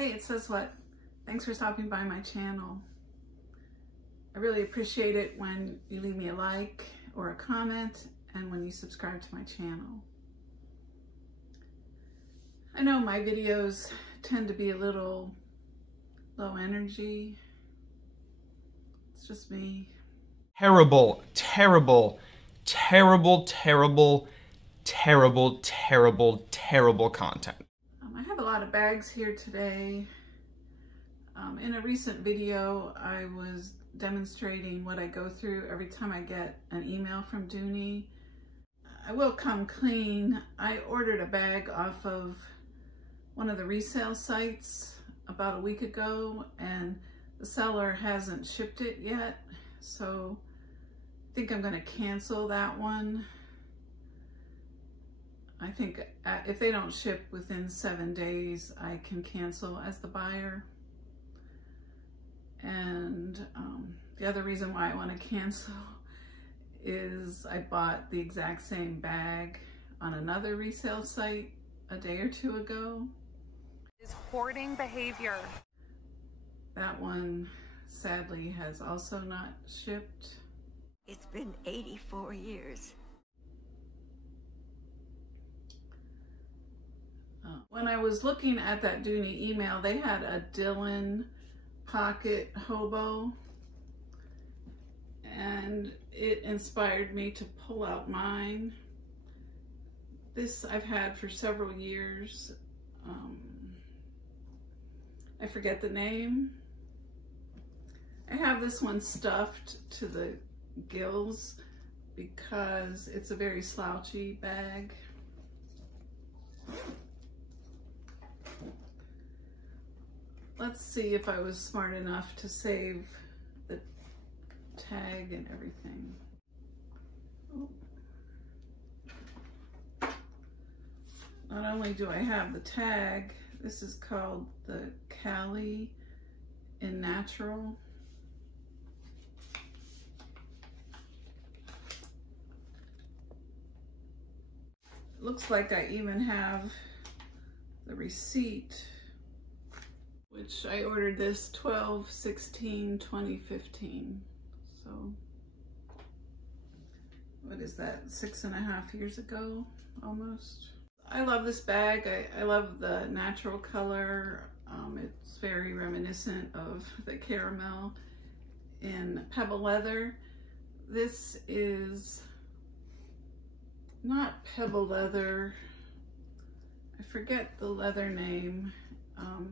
Hey, it says what? Thanks for stopping by my channel. I really appreciate it when you leave me a like or a comment and when you subscribe to my channel. I know my videos tend to be a little low energy. It's just me. Terrible, terrible, terrible, terrible, terrible, terrible, terrible content. I have a lot of bags here today. In a recent video, I was demonstrating what I go through every time I get an email from Dooney. I will come clean. I ordered a bag off of one of the resale sites about a week ago, and the seller hasn't shipped it yet, so I think I'm going to cancel that one. I think if they don't ship within 7 days, I can cancel as the buyer. And the other reason why I want to cancel is I bought the exact same bag on another resale site a day or two ago. Is hoarding behavior. That one sadly has also not shipped. It's been 84 years. When I was looking at that Dooney email, they had a Dylan pocket hobo, and it inspired me to pull out mine. This I've had for several years. I forget the name. I have this one stuffed to the gills because it's a very slouchy bag. Let's see if I was smart enough to save the tag and everything. Oh. Not only do I have the tag, this is called the Cali in Natural. It looks like I even have the receipt, which I ordered this 12/16/2015. So what is that, 6.5 years ago almost? I love this bag. I love the natural color. It's very reminiscent of the caramel in Pebble Leather. This is not Pebble Leather. I forget the leather name. I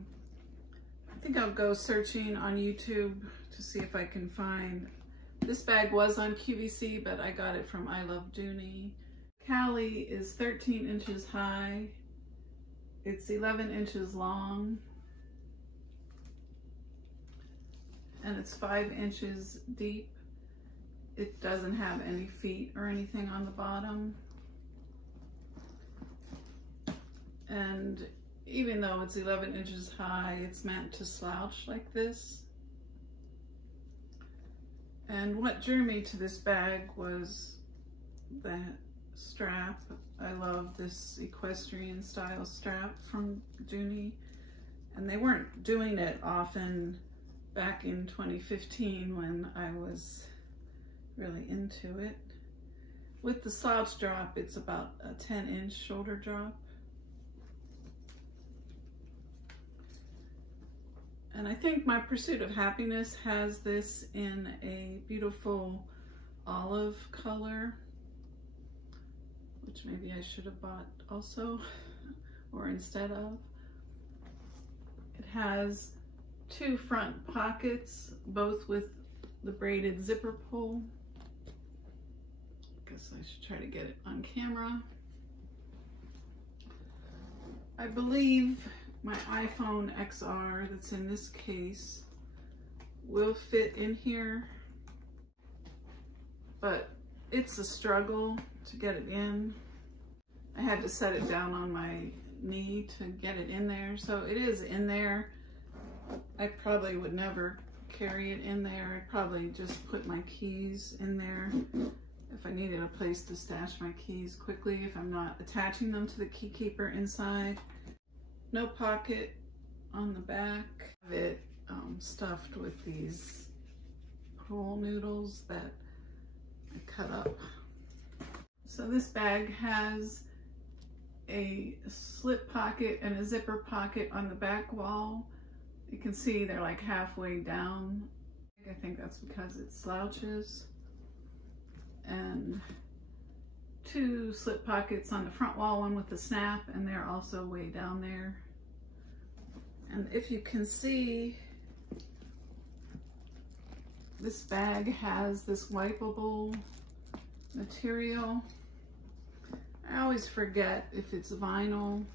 think I'll go searching on YouTube to see if I can find. This bag was on QVC, but I got it from I Love Dooney. Cali is 13 inches high. It's 11 inches long. And it's 5 inches deep. It doesn't have any feet or anything on the bottom. And even though it's 11 inches high, it's meant to slouch like this. And what drew me to this bag was the strap. I love this equestrian style strap from Dooney. And they weren't doing it often back in 2015 when I was really into it. With the slouch drop, it's about a 10-inch shoulder drop. And I think My Pursuit of Happiness has this in a beautiful olive color, which maybe I should have bought also, or instead of. It has 2 front pockets, both with the braided zipper pull. Guess I should try to get it on camera. I believe my iPhone XR that's in this case will fit in here, but it's a struggle to get it in. I had to set it down on my knee to get it in there, so it is in there. I probably would never carry it in there. I'd probably just put my keys in there if I needed a place to stash my keys quickly, if I'm not attaching them to the key keeper inside. No pocket, on the back. I have it stuffed with these pool noodles that I cut up. So this bag has a slip pocket and a zipper pocket on the back wall. You can see they're like halfway down. I think that's because it slouches. And 2 slip pockets on the front wall, one with a snap, and they're also way down there. And if you can see, this bag has this wipeable material. I always forget if it's vinyl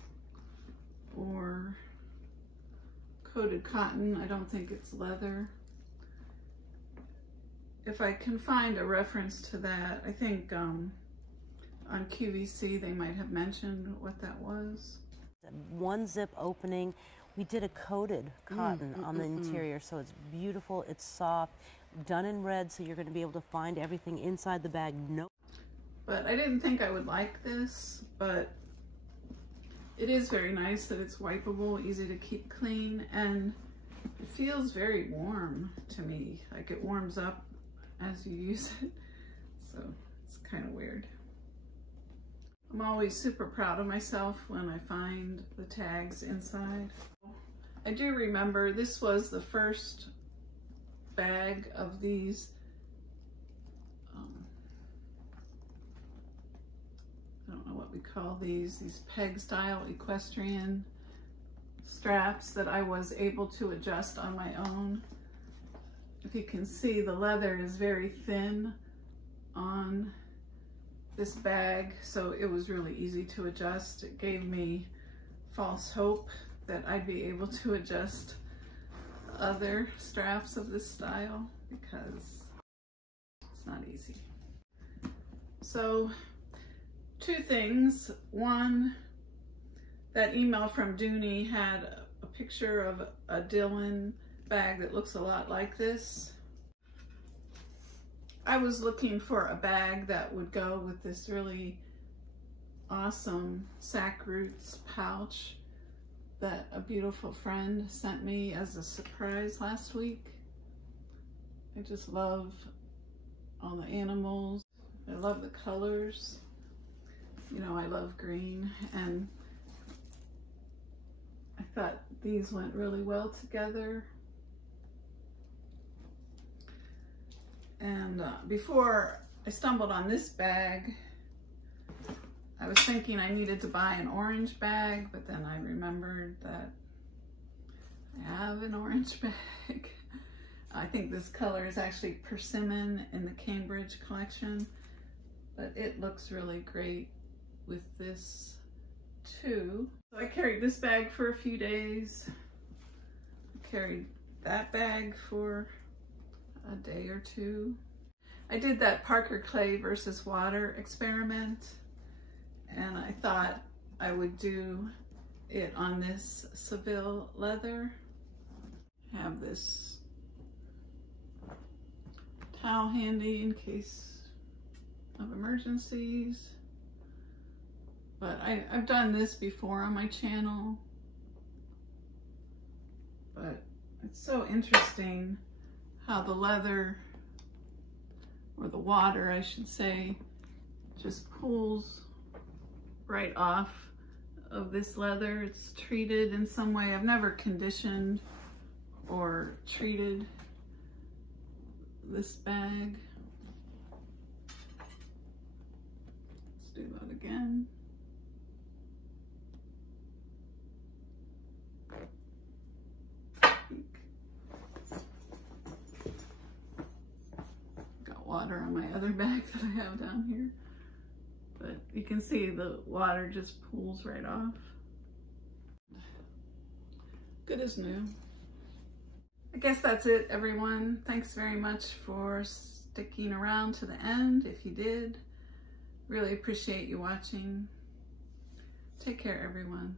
or coated cotton. I don't think it's leather. If I can find a reference to that, I think on QVC they might have mentioned what that was. One zip opening. We did a coated cotton on the interior, so it's beautiful, it's soft, done in red, so you're going to be able to find everything inside the bag. No. But I didn't think I would like this, but it is very nice that it's wipeable, easy to keep clean, and it feels very warm to me. Like it warms up as you use it, so it's kind of weird. I'm always super proud of myself when I find the tags inside. I do remember this was the first bag of these I don't know what we call these peg style equestrian straps that I was able to adjust on my own. If you can see, the leather is very thin on this bag, so it was really easy to adjust. It gave me false hope that I'd be able to adjust other straps of this style because it's not easy. So 2 things. One, that email from Dooney had a picture of a Dylan bag that looks a lot like this. I was looking for a bag that would go with this really awesome Sacroots pouch that a beautiful friend sent me as a surprise last week. I just love all the animals. I love the colors. You know, I love green, and I thought these went really well together. And before I stumbled on this bag, I was thinking I needed to buy an orange bag, but then I remembered that I have an orange bag. I think this color is actually Persimmon in the Cambridge collection, but it looks really great with this too. So I carried this bag for a few days. I carried that bag for a day or 2. I did that Parker Clay versus water experiment, and I thought I would do it on this Seville leather. I have this towel handy in case of emergencies. But I've done this before on my channel. But it's so interesting how the leather, or the water I should say, just pulls right off of this leather. It's treated in some way. I've never conditioned or treated this bag. Let's do that again. Got water on my other bag that I have down here. But you can see the water just pools right off. Good as new. I guess that's it, everyone. Thanks very much for sticking around to the end. If you did, really appreciate you watching. Take care, everyone.